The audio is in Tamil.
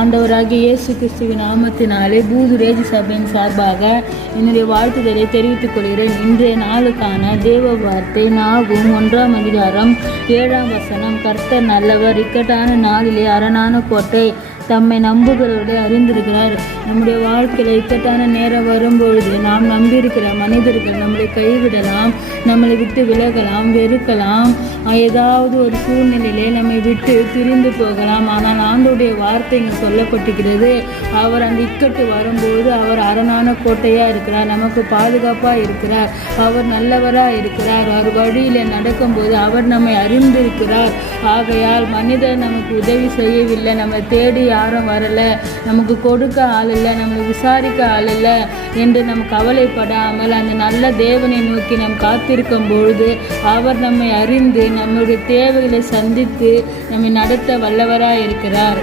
ஆண்டவராகிய இயேசு கிறிஸ்துவின் நாமத்தினாலே பூதுரேஜ் சபையின் சார்பாக என்னுடைய வாழ்த்துதலை தெரிவித்துக் கொள்கிறேன். இன்றைய நாளுக்கான தேவ வார்த்தை நாகும் 1ஆம் அதிகாரம் 7ஆம் வசனம். கர்த்தர் நல்லவர், இக்கட்டான நாளிலே அரணான கோட்டை, தம்மை நம்புகிறவர்களை அறிந்திருக்கிறார். நம்முடைய வாழ்க்கையில் இக்கட்டான நேரம் வரும்பொழுது நாம் நம்பியிருக்கிற மனிதர்கள் நம்மளை கைவிடலாம், நம்மளை விட்டு விலகலாம், வெறுக்கலாம், ஏதாவது ஒரு சூழ்நிலையிலே நம்மை விட்டு பிரிந்து போகலாம். ஆனால் ஆண்டவருடைய வார்த்தை இங்கே சொல்லப்பட்டிருக்கிறது. அவர் அந்த இக்கட்டு வரும்போது அவர் அரணான கோட்டையாக இருக்கிறார், நமக்கு பாதுகாப்பாக இருக்கிறார், அவர் நல்லவராக இருக்கிறார். அவர் வழியில் நடக்கும்போது அவர் நம்மை அறிந்திருக்கிறார். ஆகையால் மனிதர் நமக்கு உதவி செய்யவில்லை, நம்ம தேடி யாரும் வரலை, நமக்கு கொடுக்க ஆள் இல்லை, நம்மளை விசாரிக்க ஆள் இல்லை என்று நம் கவலைப்படாமல் அந்த நல்ல தேவனை நோக்கி நாம் காத்திருக்கும் பொழுது அவர் நம்மை அறிந்து நம்முடைய தேவைகளை சந்தித்து நம்மை நடத்த வல்லவராக இருக்கிறார்.